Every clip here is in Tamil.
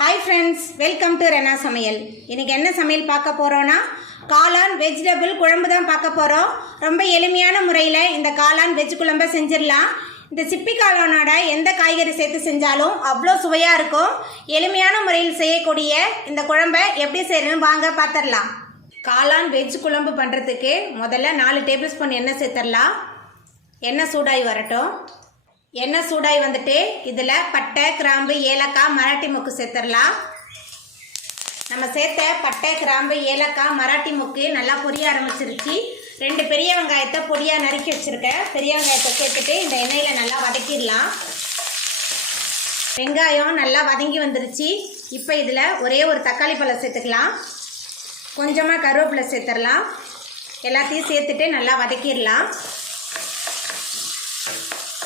Hi friends welcome to Rena Samayal इनके என்ன சமையல் பார்க்க போறோம்னா காளான் வெஜிடபிள் குழம்பு தான் பார்க்க போறோம். ரொம்ப எளிமையான முறையில் இந்த காளான் வெஜ் குழம்பை செஞ்சிடலாம். இந்த சிப்பி காளானோட எந்த காய்கறி சேர்த்து செஞ்சாலும் அவ்வளோ சுவையாக இருக்கும். எளிமையான முறையில் செய்யக்கூடிய இந்த குழம்பை எப்படி செய்யணும்னு வாங்க பார்த்துடலாம். காளான் வெஜ் குழம்பு பண்ணுறதுக்கு முதல்ல 4 டேபிள் ஸ்பூன் எண்ணெய் சேர்த்துடலாம். எண்ணெய் சூடாகி வரட்டும். எண்ணெய் சூடாகி வந்துட்டு இதில் பட்டை கிராம்பு ஏலக்காய் மராட்டி மொக்கு சேர்த்துடலாம். நம்ம சேர்த்த பட்டை கிராம்பு ஏலக்காய் மராட்டி மொக்கு நல்லா பொரிய ஆரம்பிச்சிருச்சு. 2 பெரிய வெங்காயத்தை பொடியாக நறுக்கி வச்சுருக்கேன். பெரிய வெங்காயத்தை சேர்த்துட்டு இந்த எண்ணெயில் நல்லா வதக்கிடலாம். வெங்காயம் நல்லா வதங்கி வந்துருச்சு. இப்போ இதில் ஒரே ஒரு தக்காளி பழம் சேர்த்துக்கலாம். கொஞ்சமாக கருவேப்பிலை சேர்த்துடலாம். எல்லாத்தையும் சேர்த்துட்டு நல்லா வதக்கிடலாம்.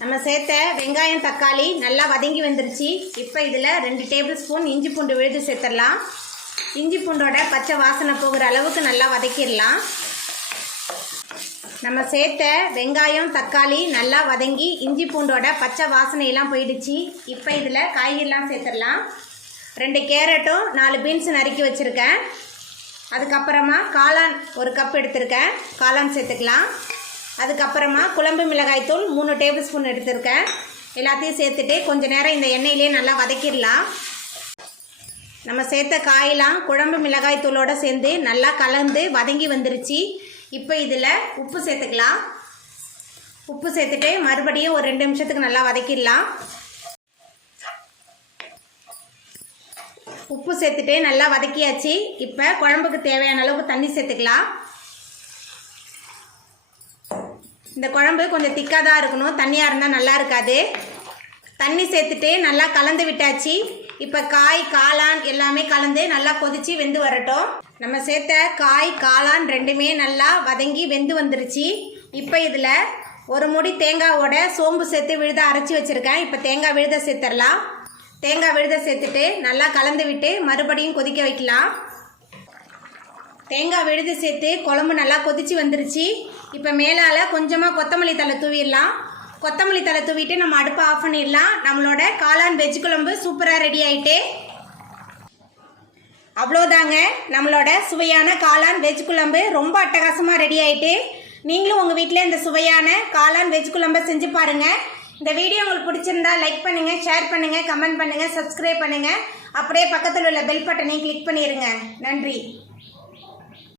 நம்ம சேர்த்த வெங்காயம் தக்காளி நல்லா வதங்கி வந்துருச்சு. இப்போ இதில் 2 டேபிள் ஸ்பூன் இஞ்சி பூண்டு விழுது சேர்த்துடலாம். இஞ்சி பூண்டோட பச்சை வாசனை போகிற அளவுக்கு நல்லா வதக்கிடலாம். நம்ம சேர்த்த வெங்காயம் தக்காளி நல்லா வதங்கி இஞ்சி பூண்டோட பச்சை வாசனையெல்லாம் போயிடுச்சு. இப்போ இதில் காய்கறிலாம் சேர்த்துடலாம். 2 கேரட்டும் 4 பீன்ஸ் நறுக்கி வச்சுருக்கேன். அதுக்கப்புறமா காளான் 1 கப் எடுத்திருக்கேன். காளான் சேர்த்துக்கலாம். அதுக்கப்புறமா குழம்பு மிளகாய்த்தூள் 3 டேபிள் ஸ்பூன் எடுத்திருக்கேன். எல்லாத்தையும் சேர்த்துட்டு கொஞ்சம் நேரம் இந்த எண்ணெயிலே நல்லா வதக்கிடலாம். நம்ம சேர்த்த காயெல்லாம் குழம்பு மிளகாய்த்தூளோடு சேர்ந்து நல்லா கலந்து வதங்கி வந்துருச்சு. இப்போ இதில் உப்பு சேர்த்துக்கலாம். உப்பு சேர்த்துட்டு மறுபடியும் ஒரு 2 நிமிஷத்துக்கு நல்லா வதக்கிடலாம். உப்பு சேர்த்துட்டு நல்லா வதக்கியாச்சு. இப்போ குழம்புக்கு தேவையான அளவுக்கு தண்ணி சேர்த்துக்கலாம். இந்த குழம்பு கொஞ்சம் திக்காக தான் இருக்கணும், தண்ணியாக இருந்தால் நல்லா இருக்காது. தண்ணி சேர்த்துட்டு நல்லா கலந்து விட்டாச்சு. இப்போ காய் காளான் எல்லாமே கலந்து நல்லா கொதித்து வெந்து வரட்டும். நம்ம சேர்த்த காய் காளான் 2மே நல்லா வதங்கி வெந்து வந்துருச்சு. இப்போ இதில் 1 மூடி தேங்காவோட சோம்பு சேர்த்து விழுத அரைச்சி வச்சுருக்கேன். இப்போ தேங்காய் விழுத சேர்த்துடலாம். தேங்காய் விழுத சேர்த்துட்டு நல்லா கலந்து விட்டு மறுபடியும் கொதிக்க வைக்கலாம். தேங்காய் விழுது சேர்த்து குழம்பு நல்லா கொதிச்சு வந்துருச்சு. இப்போ மேலால் கொஞ்சமாக கொத்தமல்லி தழை தூவிடலாம். கொத்தமல்லி தழை தூவிட்டு நம்ம அடுப்பை ஆஃப் பண்ணிடலாம். நம்மளோட காளான் வெஜ் குழம்பு சூப்பராக ரெடி ஆகிட்டு அவ்வளோதாங்க. நம்மளோட சுவையான காளான் வெஜ் குழம்பு ரொம்ப அட்டகாசமாக ரெடி ஆகிட்டு. நீங்களும் உங்கள் வீட்டில் இந்த சுவையான காளான் வெஜ் குழம்பை செஞ்சு பாருங்கள். இந்த வீடியோ உங்களுக்கு பிடிச்சிருந்தா லைக் பண்ணுங்கள், ஷேர் பண்ணுங்கள், கமெண்ட் பண்ணுங்கள், சப்ஸ்கிரைப் பண்ணுங்கள். அப்படியே பக்கத்தில் உள்ள பெல் பட்டனையும் கிளிக் பண்ணிடுங்க. நன்றி.